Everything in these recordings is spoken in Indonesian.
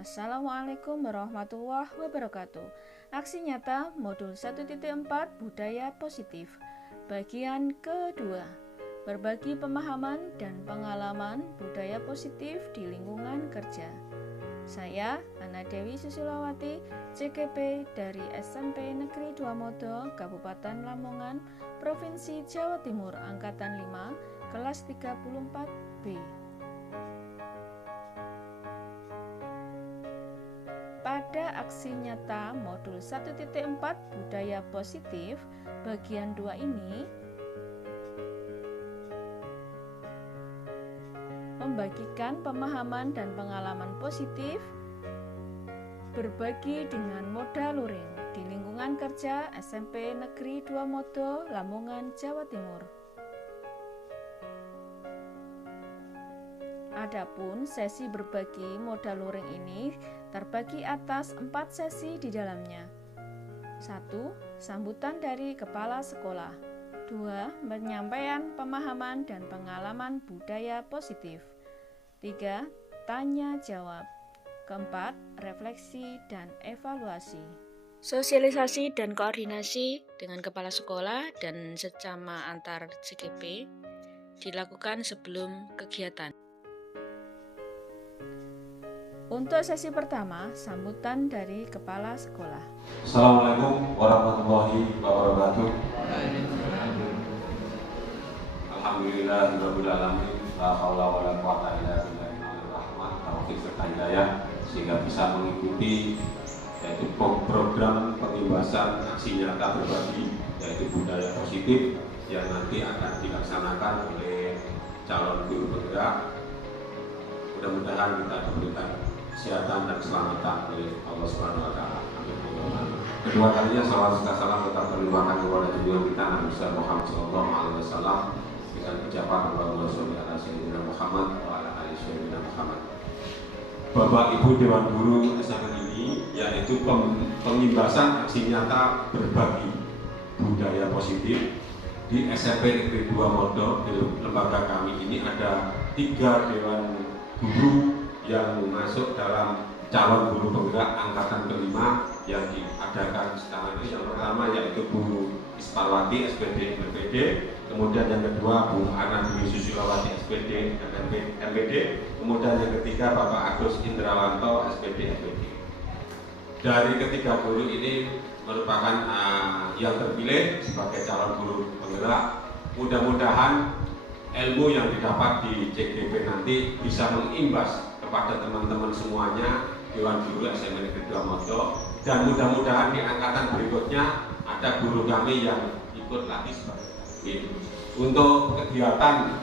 Assalamualaikum warahmatullahi wabarakatuh. Aksi nyata modul 1.4 Budaya Positif. Bagian kedua. Berbagi pemahaman dan pengalaman budaya positif di lingkungan kerja. Saya Ana Dewi Susilawati, CGP dari SMP Negeri 2 Modo, Kabupaten Lamongan, Provinsi Jawa Timur, Angkatan 5, kelas 34B. Pada aksi nyata modul 1.4 Budaya Positif bagian 2 ini membagikan pemahaman dan pengalaman positif berbagi dengan moda luring di lingkungan kerja SMP Negeri 2 Modo, Lamongan, Jawa Timur. Adapun sesi berbagi moda luring ini terbagi atas 4 sesi di dalamnya. 1. Sambutan dari kepala sekolah. 2. Penyampaian pemahaman dan pengalaman budaya positif. 3. Tanya jawab. 4. Refleksi dan evaluasi. Sosialisasi dan koordinasi dengan kepala sekolah dan sesama antar CGP dilakukan sebelum kegiatan. Untuk sesi pertama, sambutan dari kepala sekolah. Assalamualaikum warahmatullahi wabarakatuh. Alhamdulillahirabbil alamin. La haula wala quwata illa billahil rahman taufik serta hidayah sehingga bisa mengikuti yaitu program pengibasan aksi nyata berbagi yaitu budaya positif yang nanti akan dilaksanakan oleh calon guru penggerak. Mudah-mudahan kita diberikan kesehatan dan keselamatan oleh Allah Subhanahu wa taala. Amin. Kedua kalinya salawat serta salam tetap terlimpahkan kepada junjungan kita Nabi Muhammad sallallahu alaihi wasallam dengan ucapan Allahumma sholli ala sayyidina Muhammad wa ala ali sayyidina Muhammad. Bapak Ibu Dewan Guru SMP ini yaitu pengimbasan aksi nyata berbagi budaya positif di SMP Negeri 2 Modo. Di lembaga kami ini ada 3 dewan guru yang masuk dalam calon guru penggerak angkatan kelima yang diadakan sekarang ini. Yang pertama yaitu Bu Isparwati SPD MPD, kemudian yang kedua Bu Ana Dwi Susilawati SPD MPD, kemudian yang ketiga Bapak Agus Indrawanto SPD MPD. Dari ketiga guru ini merupakan yang terpilih sebagai calon guru penggerak. Mudah-mudahan ilmu yang didapat di CGP nanti bisa mengimbas kepada teman-teman semuanya Dewan Guru SMP Negeri 2 Modo, dan mudah-mudahan di angkatan berikutnya ada guru kami yang ikut lagi sebagai ini. Untuk kegiatan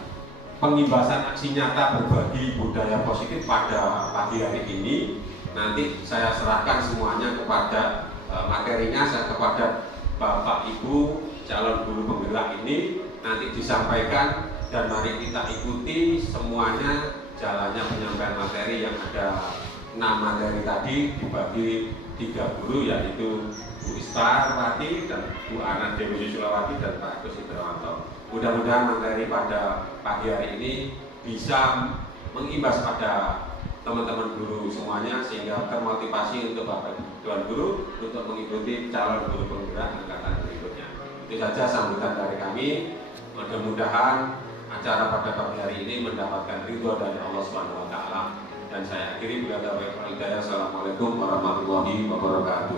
pengimbasan aksi nyata berbagi budaya positif pada pagi hari ini nanti saya serahkan semuanya kepada materinya kepada Bapak Ibu calon guru penggerak ini nanti disampaikan, dan mari kita ikuti semuanya jalannya penyampaian materi yang ada 6 materi tadi dibagi 3 guru yaitu Bu Isparwati dan Bu Ana Dewi Susilawati dan Pak Agus Indrawanto. Mudah-mudahan materi pada pagi hari ini bisa mengimbas pada teman-teman guru semuanya sehingga termotivasi untuk Bapak Tuan Guru untuk mengikuti calon guru penggerak angkatan berikutnya. Itu saja sambutan dari kami. Mudah-mudahan acara pada pagi hari ini mendapatkan ridho dari Allah Subhanahu wa taala, dan saya akhiri bila ada hidayah. Assalamualaikum warahmatullahi wabarakatuh.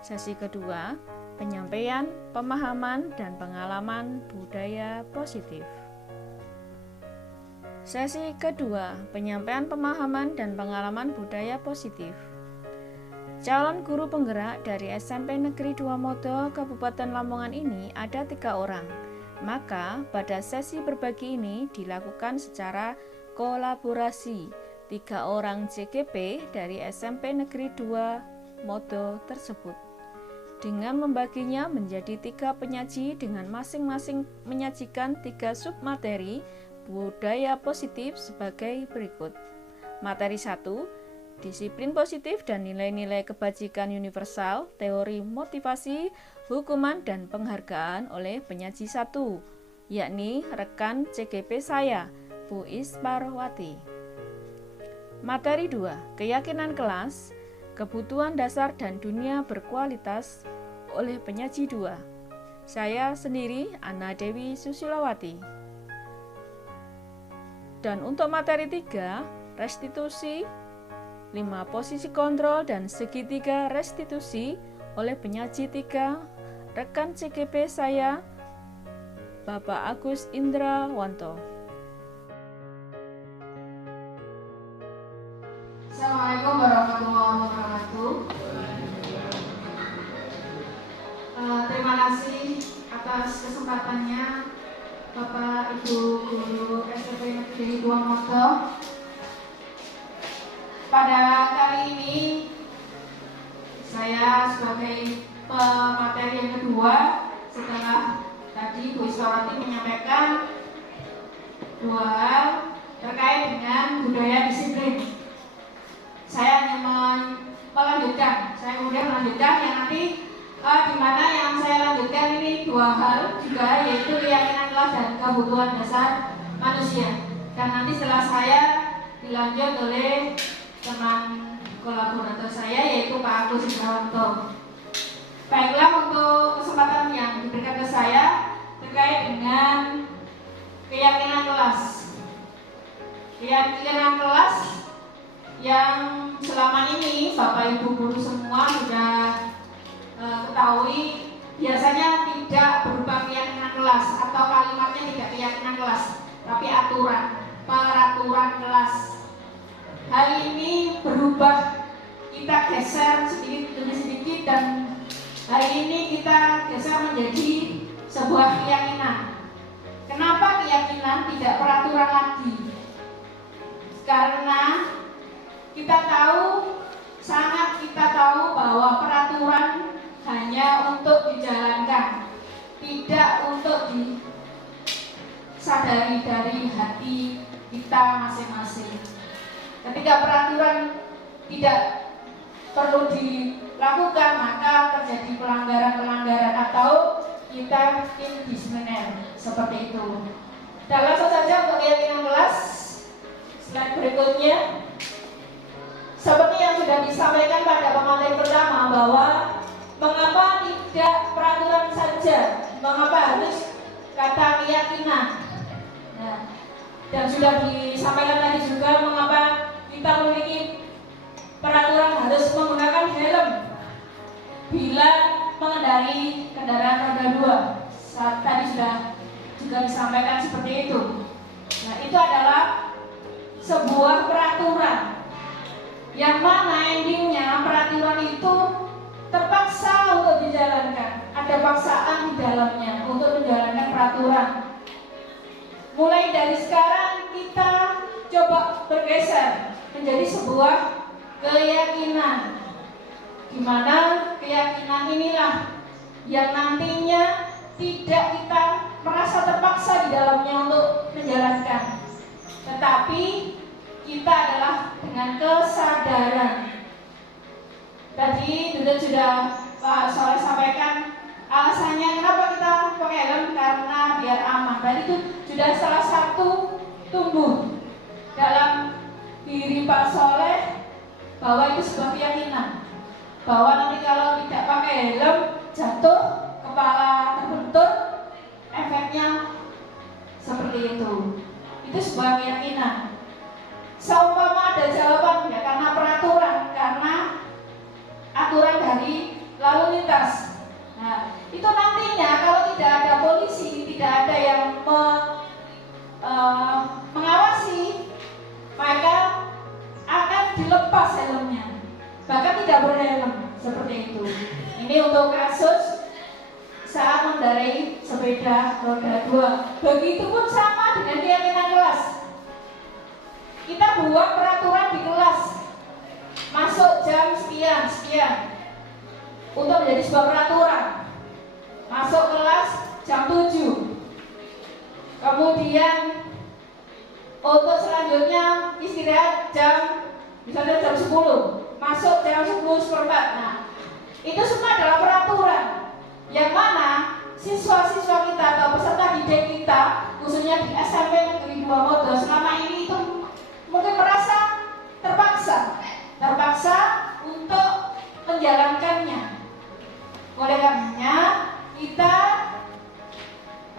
Sesi kedua, penyampaian pemahaman dan pengalaman budaya positif. Sesi kedua, penyampaian pemahaman dan pengalaman budaya positif. Calon guru penggerak dari SMP Negeri 2 Modo, Kabupaten Lamongan ini ada 3 orang. Maka pada sesi berbagi ini dilakukan secara kolaborasi 3 orang CGP dari SMP Negeri 2 Modo tersebut, dengan membaginya menjadi 3 penyaji dengan masing-masing menyajikan 3 submateri budaya positif sebagai berikut. Materi 1, disiplin positif dan nilai-nilai kebajikan universal, teori motivasi, hukuman dan penghargaan oleh penyaji 1, yakni rekan CGP saya, Bu Isparwati. Materi 2, keyakinan kelas, kebutuhan dasar dan dunia berkualitas oleh penyaji 2. Saya sendiri, Anna Dewi Susilawati. Dan untuk materi 3, restitusi, 5 posisi kontrol dan segitiga restitusi oleh penyaji 3, rekan CGP saya, Bapak Agus Indrawanto. Assalamualaikum warahmatullahi wabarakatuh. Terima kasih atas kesempatannya Bapak Ibu Guru SMP Negeri 2 Modo. Pada kali ini saya sebagai pemateri yang kedua setelah tadi Bu Isparwati menyampaikan 2 hal terkait dengan budaya disiplin. Saya hanya melanjutkan, saya kemudian melanjutkan yang nanti di mana yang saya lanjutkan ini 2 hal juga, yaitu keyakinan kelas dan kebutuhan dasar manusia. Dan nanti setelah saya dilanjut oleh teman kolaborator saya yaitu Pak Agus Indrawanto. Baiklah, untuk kesempatan yang diberikan ke saya terkait dengan keyakinan kelas. Keyakinan kelas yang selama ini Bapak Ibu guru semua sudah ketahui biasanya tidak berupa keyakinan kelas atau kalimatnya tidak keyakinan kelas, tapi peraturan kelas. Hal ini berubah, kita geser sedikit demi sedikit dan hari ini kita geser menjadi sebuah keyakinan. Kenapa keyakinan tidak peraturan lagi? Karena kita tahu bahwa peraturan hanya untuk dijalankan, tidak untuk disadari dari hati kita masing-masing. Ketika peraturan tidak perlu dilakukan, maka terjadi pelanggaran-pelanggaran atau kita indisipliner seperti itu. Dan langsung saja untuk keyakinan kelas, slide berikutnya. Seperti yang sudah disampaikan pada pemateri pertama bahwa mengapa tidak peraturan saja, mengapa harus kata keyakinan. Nah, dan sudah disampaikan tadi juga mengapa kita memiliki peraturan harus menggunakan helm bila mengendarai kendaraan roda 2. Tadi sudah juga disampaikan seperti itu. Nah, itu adalah sebuah peraturan yang mana endingnya peraturan itu terpaksa untuk dijalankan. Ada paksaan di dalamnya untuk menjalankan peraturan. Mulai dari sekarang kita coba bergeser menjadi sebuah keyakinan, di mana keyakinan inilah yang nantinya tidak kita merasa terpaksa di dalamnya untuk menjalankan, tetapi kita adalah dengan kesadaran. Tadi sudah Pak Soleh sampaikan alasannya kenapa kita pakai helm, karena biar aman. Tadi itu sudah salah satu tumbuh dalam diri Pak Soleh bahwa itu sebuah keyakinan bahwa nanti kalau tidak pakai helm jatuh, kepala terbentur, efeknya seperti itu. Itu sebuah keyakinan. Seumpama ada jawaban ya karena peraturan, karena aturan dari lalu lintas. Nah, itu nantinya kalau tidak ada polisi, tidak ada yang mengawasi, maka akan dilepas helmnya, bahkan tidak berhelm seperti itu. Ini untuk kasus saat mengendarai sepeda roda 2. Begitupun sama dengan keyakinan kelas. Kita buat peraturan di kelas, masuk jam sekian untuk menjadi sebuah peraturan. Masuk kelas jam 7. Kemudian untuk selanjutnya istirahat misalnya jam 10, masuk jam 10:15. Nah, itu semua adalah peraturan yang mana siswa-siswa kita atau peserta didik kita, khususnya di SMP Negeri 2 Modo, selama ini itu mungkin merasa terpaksa untuk menjalankannya. Oleh karenanya kita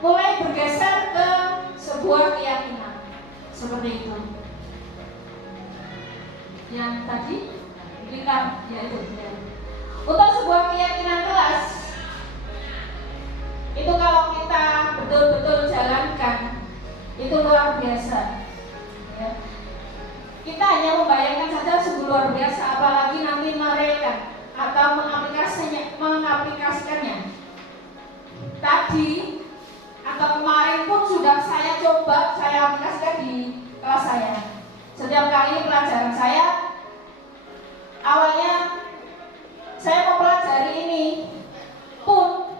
mulai bergeser ke sebuah keyakinan seperti itu. Yang tadi kita yaitu untuk sebuah keyakinan kelas itu kalau kita betul-betul jalankan itu luar biasa ya. Kita hanya membayangkan saja sungguh luar biasa, apalagi nanti mereka atau mengaplikasikannya. Tadi atau kemarin pun sudah saya coba, saya aplikasikan di kelas saya. Setiap kali pelajaran saya, awalnya saya mempelajari ini pun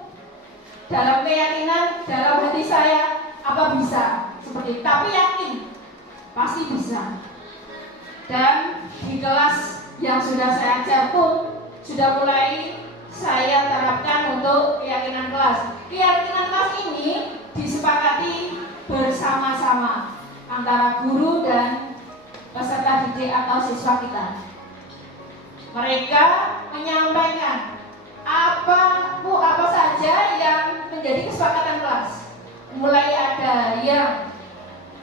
dalam keyakinan, dalam hati saya, apa bisa seperti itu. Tapi yakin pasti bisa. Dan di kelas yang sudah saya ajar pun sudah mulai saya terapkan untuk keyakinan kelas. Keyakinan kelas ini disepakati bersama-sama antara guru dan peserta didik atau siswa kita. Mereka menyampaikan apa saja yang menjadi kesepakatan kelas. Mulai ada yang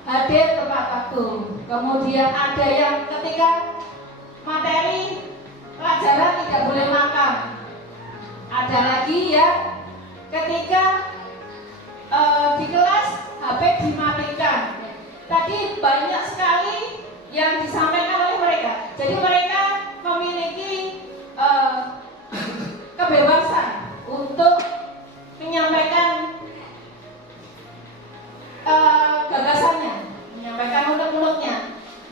hadir tepat waktu, kemudian ada yang ketika materi pelajaran tidak boleh makan, ada lagi yang ketika di kelas HP dimatikan. Tadi banyak sekali yang disampaikan oleh mereka. Jadi mereka memiliki kebebasan untuk menyampaikan gagasannya, menyampaikan unek-uneknya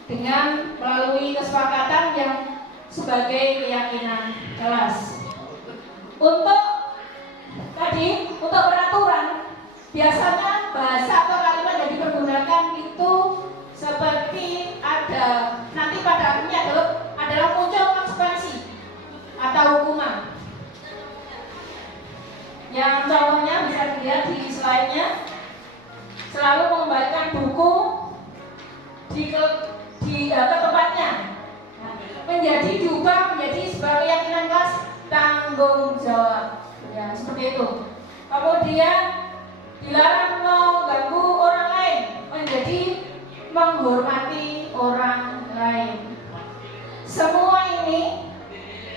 dengan melalui kesepakatan yang sebagai keyakinan kelas. Untuk peraturan, biasanya bahasa atau kalimat yang dipergunakan itu seperti ada nanti pada akhirnya adalah muncul konsekuensi atau hukuman. Yang contohnya bisa dilihat di slide-nya. Selalu mengembalikan buku ke tempatnya. Diubah menjadi sebuah keyakinan kelas tanggung jawab. Ya, seperti itu. Kemudian dilarang mengganggu orang lain menjadi menghormati orang lain. Semua ini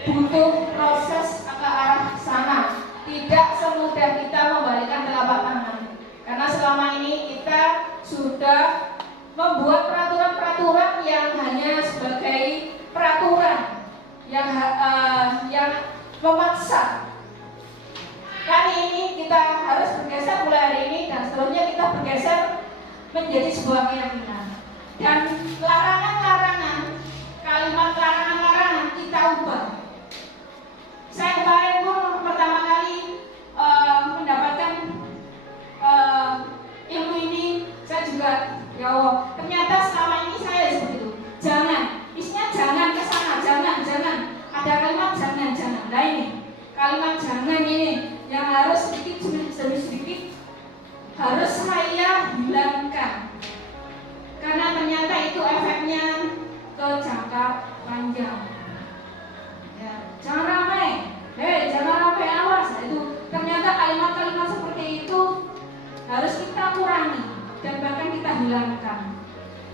butuh proses ke arah sana. Tidak semudah kita membalikkan telapak tangan. Karena selama ini kita sudah membuat peraturan-peraturan yang hanya sebagai peraturan yang memaksa. Kali ini kita harus bergeser mulai hari ini dan seterusnya kita bergeser menjadi sebuah keyakinan. Dan larangan-larangan, kalimat larangan-larangan kita ubah. Saya kemarin pun pertama kali mendapatkan ilmu ini, saya juga ya Allah, ternyata selama ini saya seperti itu. Jangan, isinya jangan ke sana, jangan. Ada kalimat jangan. Nah ini kalimat jangan ini yang harus sedikit demi sedikit harus saya hilangkan. Karena ternyata itu efeknya ke jangka panjang. Ya, jangan ramai. Jangan ramai, awas. Itu ternyata kalimat-kalimat seperti itu harus kita kurangi dan bahkan kita hilangkan.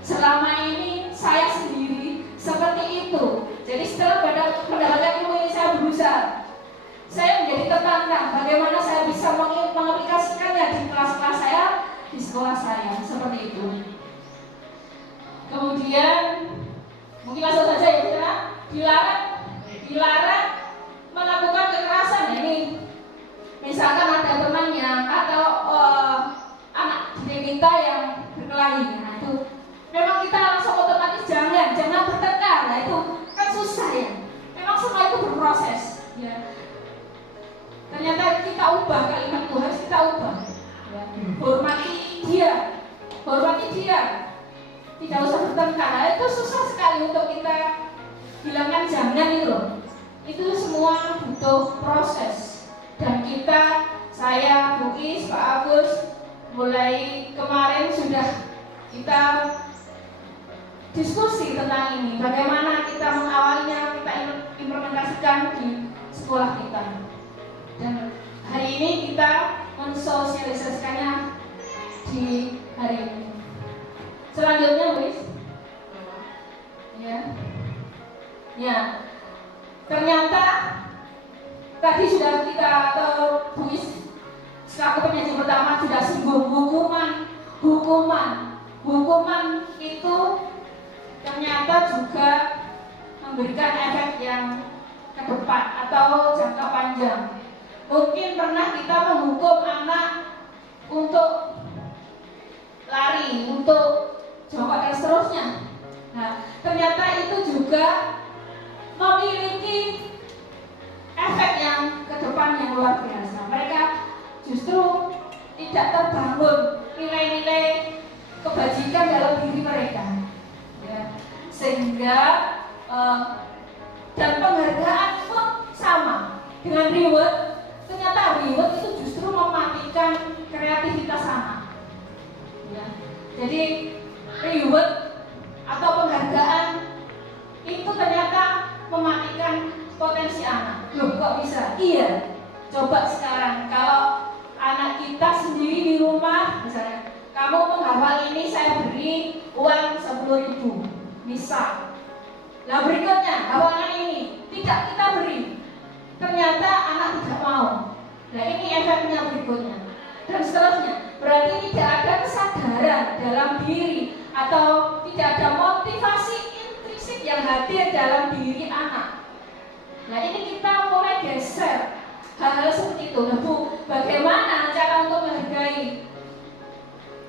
Selama ini saya sendiri seperti itu. Jadi setelah mendapatkan ilmu ini saya berusaha. Saya menjadi tertantang bagaimana saya bisa mengaplikasikannya di kelas-kelas saya, di sekolah saya, seperti itu. Kemudian mungkin langsung saja ya kita dilarang melakukan kekerasan. Ini misalkan ada temannya atau anak didik kita yang berkelahi, nah itu memang kita langsung otomatis jangan bertengkar. Nah itu kan susah ya. Memang semua itu berproses ya. Ternyata kita ubah kalimat itu, harus kita ubah ya. Hormati dia, tidak usah bertengkar. Nah, itu susah sekali untuk kita hilangkan jangan itu loh. Itu semua butuh proses dan kita Saya, Bu Is, Pak Agus, mulai kemarin sudah kita diskusi tentang ini, bagaimana kita mengawalnya, kita implementasikan di sekolah kita. Dan hari ini kita mensosialisasikannya di hari ini. Selanjutnya, Bu Is. Ya. Ternyata tadi sudah kita atau Bu Is selaku penyaji pertama sudah singgung hukuman itu ternyata juga memberikan efek yang ke depan atau jangka panjang. Mungkin pernah kita menghukum anak untuk lari, untuk jongkok dan seterusnya. Nah, ternyata itu juga memiliki efek yang ke depan yang luar biasa. Mereka justru tidak terbangun nilai-nilai kebajikan dalam diri mereka, ya. Sehingga dan penghargaan pun sama dengan reward. Ternyata reward itu justru mematikan kreativitas anak, ya. Jadi reward atau penghargaan itu ternyata mematikan potensi anak. Loh, kok bisa? Iya. Coba sekarang kalau anak kita sendiri di rumah, misalnya, kamu menghafal ini saya beri uang 10.000, misal. Nah berikutnya, hafalan ini tidak kita beri. Ternyata anak tidak mau. Nah ini efeknya berikutnya. Dan seterusnya. Berarti tidak ada kesadaran dalam diri atau tidak ada motivasi intrinsik yang hadir dalam diri anak. Nah ini kita mulai geser hal-hal seperti itu. Nah Bu, bagaimana cara untuk menghargai?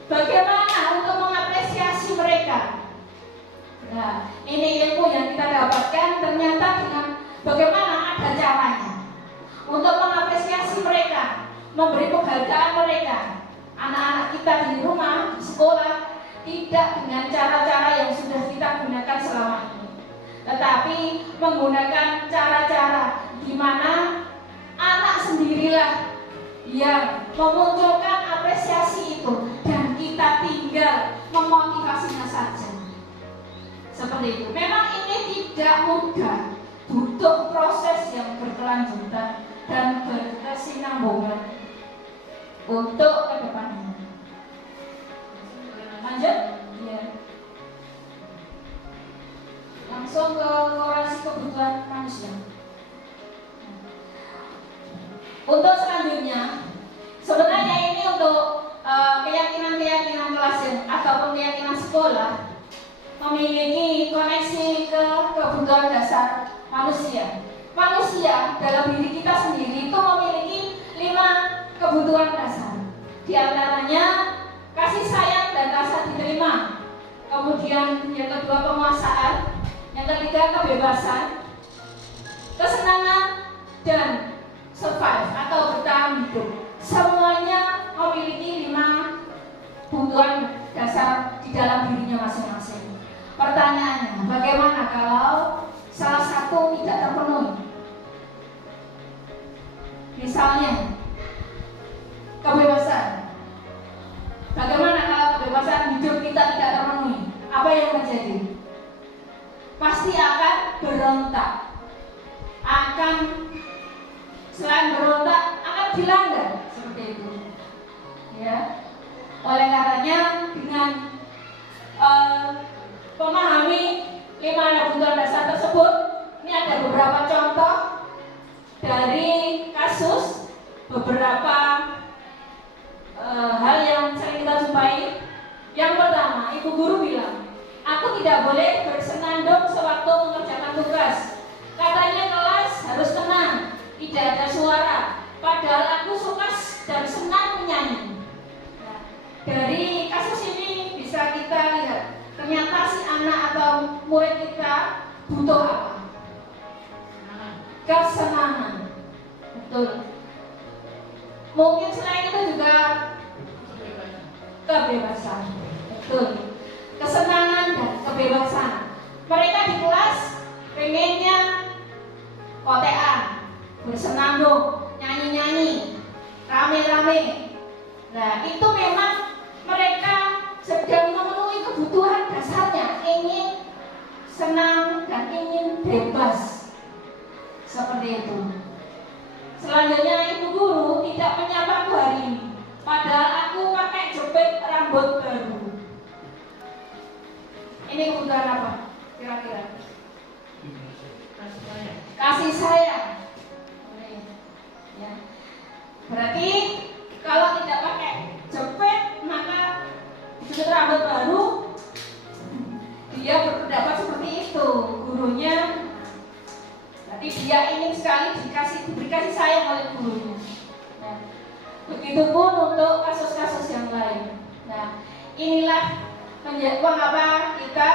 Bagaimana untuk mengapresiasi mereka? Nah ini ilmu yang kita dapatkan ternyata dengan bagaimana ada caranya untuk mengapresiasi mereka, memberi penghargaan mereka. Anak-anak kita di rumah, di sekolah, tidak dengan cara-cara yang sudah kita gunakan selama ini, tetapi menggunakan cara-cara di mana anak sendirilah yang memunculkan apresiasi itu dan kita tinggal memotivasinya saja. Seperti itu. Memang ini tidak mudah, butuh proses yang berkelanjutan dan berkesinambungan untuk ke depannya. Lanjut? Ya. Langsung ke orasi kebutuhan manusia. Untuk selanjutnya, sebenarnya ini untuk keyakinan-keyakinan kelas ataupun keyakinan sekolah memiliki koneksi ke kebutuhan dasar manusia. Manusia dalam diri kita sendiri itu memiliki 5 kebutuhan dasar. Di antaranya kasih sayang dan rasa diterima. Kemudian yang kedua penguasaan, yang ketiga kebebasan, kesenangan dan survive atau bertahan hidup. Semuanya memiliki 5 kebutuhan dasar di dalam dirinya masing-masing. Pertanyaannya, bagaimana kalau salah satu tidak terpenuhi? Misalnya, kebebasan. Bagaimana kalau kebebasan hidup kita tidak terpenuhi? Apa yang terjadi? Pasti akan berontak. Selain berontak, akan dilanggar seperti itu. Ya. Oleh karenanya dengan memahami 5 kebutuhan dasar tersebut, ini ada beberapa contoh dari kasus, beberapa hal yang sering kita jumpai. Yang pertama, ibu guru bilang, aku tidak boleh bersenandung sewaktu mengerjakan tugas. Katanya kelas harus tenang, tidak ada suara, padahal aku suka dan senang menyanyi. Nah, dari kasus ini bisa kita lihat, ternyata si anak atau murid kita butuh apa? Kesenangan. Betul. Mungkin selain itu juga kebebasan. Betul. Kesenangan dan kebebasan. Mereka di kelas pengennya kotean, bersenandung, nyanyi-nyanyi, rame Ini kebutuhan apa? Kira-kira? Kasih sayang. Ya. Berarti kalau tidak pakai jepit, maka jepit rambut baru, dia berpendapat seperti itu. Gurunya, berarti dia ingin sekali diberi kasih sayang oleh gurunya. Nah, begitupun untuk kasus-kasus yang lain. Nah, inilah mengapa kita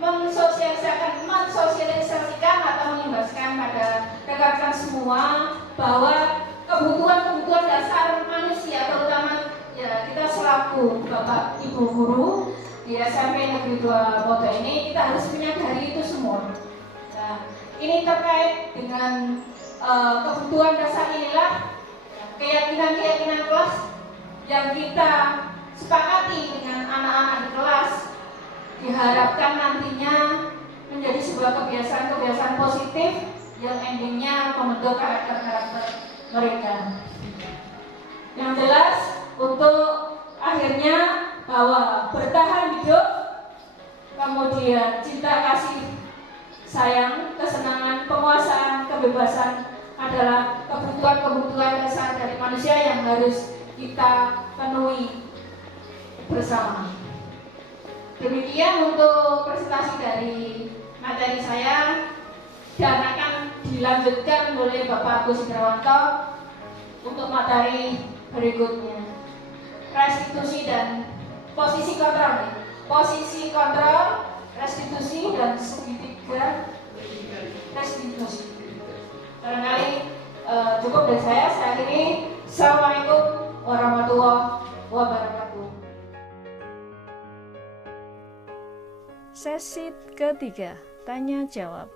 mensosialisasikan atau mengimbaskan pada rekan-rekan semua bahwa kebutuhan dasar manusia, terutama ya kita selaku Bapak Ibu guru di SMP Negeri 2 Modo ini, kita harus menyadari itu semua. Nah, ini terkait dengan kebutuhan dasar inilah keyakinan kelas yang kita sepakati dengan anak-anak di kelas, diharapkan nantinya menjadi sebuah kebiasaan positif yang endingnya membentuk karakter mereka. Yang jelas untuk akhirnya bahwa bertahan hidup, kemudian cinta kasih sayang, kesenangan, penguasaan, kebebasan adalah kebutuhan dasar dari manusia yang harus kita penuhi bersama. Demikian untuk presentasi dari materi saya, dan akan dilanjutkan oleh Bapak Agus Indrawanto untuk materi berikutnya, restitusi dan posisi kontrol, restitusi dan segitiga restitusi. Barangkali cukup dari saya akhiri. Assalamualaikum warahmatullahi wabarakatuh. Sesi ketiga, tanya jawab.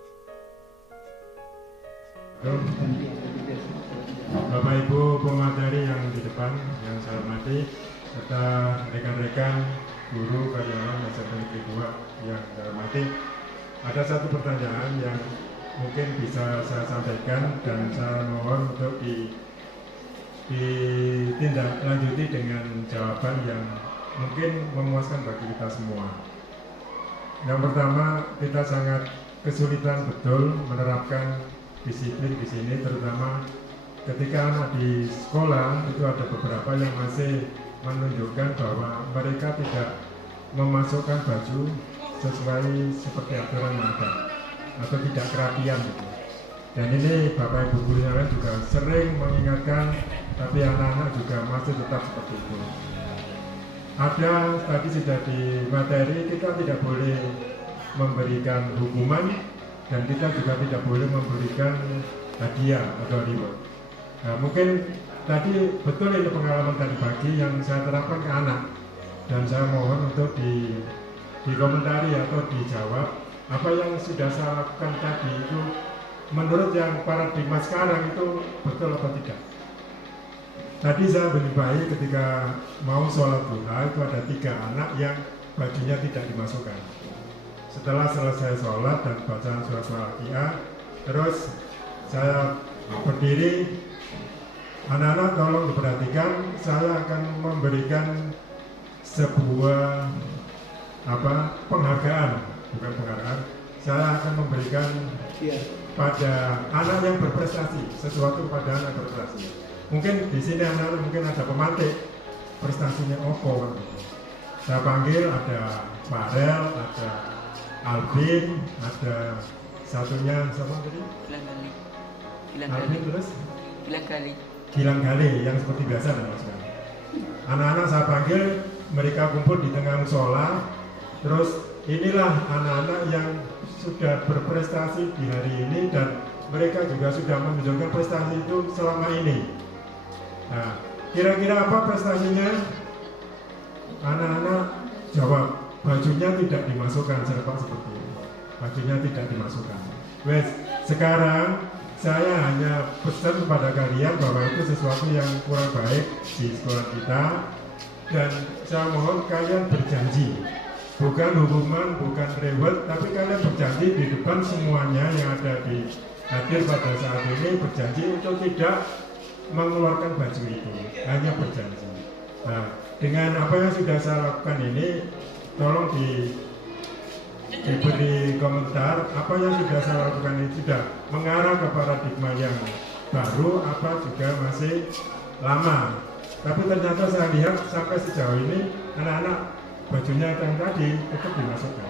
Bapak Ibu pemateri yang di depan yang saya hormati, serta rekan-rekan guru karyawan SMP Negeri 2 yang saya hormati, ada satu pertanyaan yang mungkin bisa saya sampaikan dan saya mohon untuk ditindaklanjuti dengan jawaban yang mungkin memuaskan bagi kita semua. Yang pertama, kita sangat kesulitan betul menerapkan disiplin di sini, terutama ketika anak di sekolah itu ada beberapa yang masih menunjukkan bahwa mereka tidak memasukkan baju sesuai seperti aturan yang ada atau tidak kerapian gitu. Dan ini Bapak Ibu guru yang lain juga sering mengingatkan, tapi anak-anak juga masih tetap seperti itu. Ada tadi sudah di materi, kita tidak boleh memberikan hukuman dan kita juga tidak boleh memberikan hadiah atau reward. Nah, mungkin tadi betul ini pengalaman tadi pagi yang saya terapkan ke anak, dan saya mohon untuk dikomentari atau dijawab apa yang sudah saya lakukan tadi itu menurut yang paradigma sekarang itu betul atau tidak. Tadi saya berbaik ketika mau sholat duha itu ada 3 anak yang bajunya tidak dimasukkan. Setelah selesai sholat dan bacaan surah Al-Fatihah, terus saya berdiri, anak-anak tolong diperhatikan, saya akan memberikan sebuah penghargaan, bukan penghargaan, saya akan memberikan pada anak yang berprestasi, sesuatu pada anak berprestasi. Mungkin di sini anak-anak mungkin ada pemantik, prestasinya Opo. Saya panggil ada Farel, ada Alvin, ada satunya siapa tadi? Alvin terus? Gilang Gali yang seperti biasa dan maksudnya. Anak-anak saya panggil, mereka kumpul di tengah musola. Terus inilah anak-anak yang sudah berprestasi di hari ini dan mereka juga sudah menunjukkan prestasi itu selama ini. Nah, kira-kira apa prestasinya? Anak-anak jawab, bajunya tidak dimasukkan, serba seperti itu. Bajunya tidak dimasukkan. Wes, sekarang saya hanya pesan kepada kalian bahwa itu sesuatu yang kurang baik di sekolah kita, dan saya mohon kalian berjanji, bukan hukuman, bukan reward, tapi kalian berjanji di depan semuanya yang ada di hadir pada saat ini, berjanji untuk tidak mengeluarkan baju itu, hanya berjanji. Nah, dengan apa yang sudah saya lakukan ini, tolong diberi komentar apa yang sudah saya lakukan ini sudah mengarah ke paradigma yang baru apa juga masih lama. Tapi ternyata saya lihat sampai sejauh ini anak-anak bajunya yang tadi tetap dimasukkan.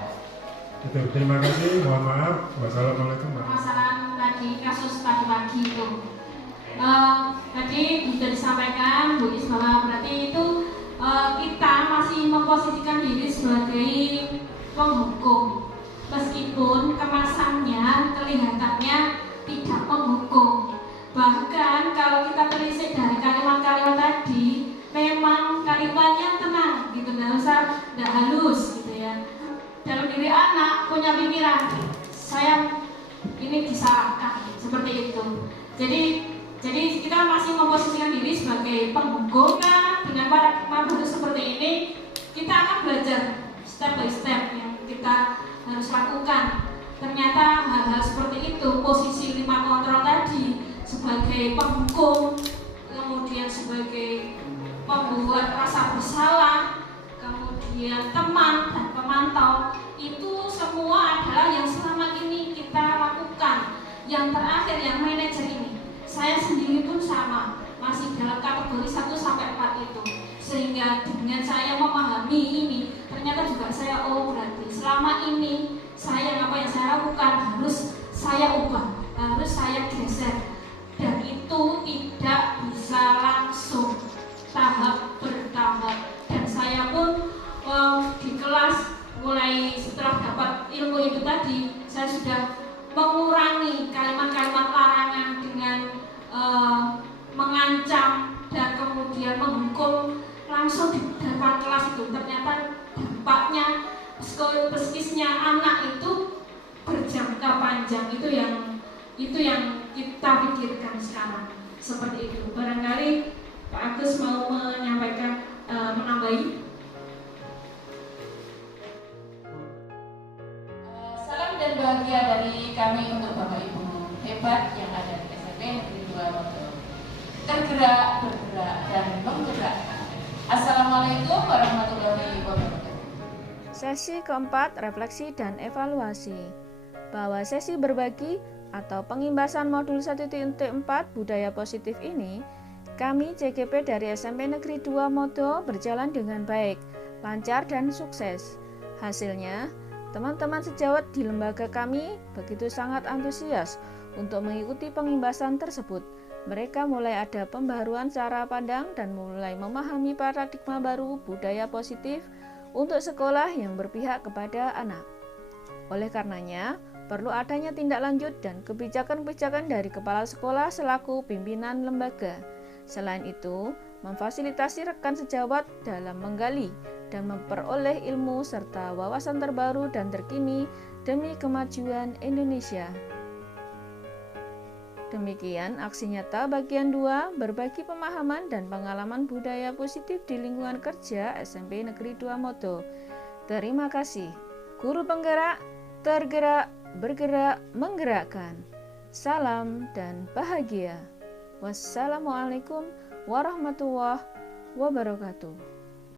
Itu. Terima kasih, mohon maaf. Wassalamualaikum warahmatullahi wabarakatuh. Masalah tadi kasus pagi-pagi itu tadi sudah disampaikan Bu Is bahwa berarti itu kita masih memposisikan diri sebagai penghukum meskipun kemasannya kelihatannya tidak menghukum. Bahkan kalau kita telisik dari kalimat-kalimat tadi memang kalimatnya tenang gitu, nggak halus gitu ya. Dalam diri anak punya pikiran saya ini disalahkan seperti itu. Jadi kita masih memposisikan diri sebagai penghukum. Dengan paradigma baru seperti ini kita akan belajar step by step yang kita harus lakukan. Ternyata hal-hal seperti itu, posisi 5 kontrol tadi sebagai penghukum, kemudian sebagai pembuat rasa bersalah, kemudian teman dan pemantau, itu semua adalah yang selama ini kita lakukan. Yang terakhir yang manajer ini, saya sendiri pun sama, masih dalam kategori 1-4 itu. Sehingga dengan saya memahami ini, ternyata juga saya berarti selama ini apa yang saya lakukan harus saya ubah, harus saya geser. Dan itu tidak bisa langsung, tahap bertahap. Dan saya pun di kelas mulai setelah dapat ilmu itu tadi, saya sudah mengurangi kalimat-kalimat larangan dengan mengancam dan kemudian menghukum langsung di depan kelas itu. Ternyata dampaknya psikisnya anak itu berjangka panjang. Itu yang kita pikirkan sekarang seperti itu. Barangkali Pak Agus mau menyampaikan menambahi. Salam dan bahagia dari kami untuk Bapak Ibu hebat yang ada di SMP Negeri 2 Modo. Tergerak, bergerak, dan menggerakkan. Assalamualaikum warahmatullahi wabarakatuh. Sesi keempat, refleksi dan evaluasi. Bahwa sesi berbagi atau pengimbasan modul 1.4 budaya positif ini, kami CGP dari SMP Negeri 2 Modo berjalan dengan baik, lancar dan sukses. Hasilnya, teman-teman sejawat di lembaga kami begitu sangat antusias untuk mengikuti pengimbasan tersebut. Mereka mulai ada pembaruan cara pandang dan mulai memahami paradigma baru budaya positif untuk sekolah yang berpihak kepada anak. Oleh karenanya, perlu adanya tindak lanjut dan kebijakan-kebijakan dari kepala sekolah selaku pimpinan lembaga. Selain itu, memfasilitasi rekan sejawat dalam menggali dan memperoleh ilmu serta wawasan terbaru dan terkini demi kemajuan Indonesia. Demikian aksi nyata bagian 2, berbagi pemahaman dan pengalaman budaya positif di lingkungan kerja SMP Negeri 2 Modo. Terima kasih. Guru penggerak, tergerak, bergerak, menggerakkan. Salam dan bahagia. Wassalamualaikum warahmatullahi wabarakatuh.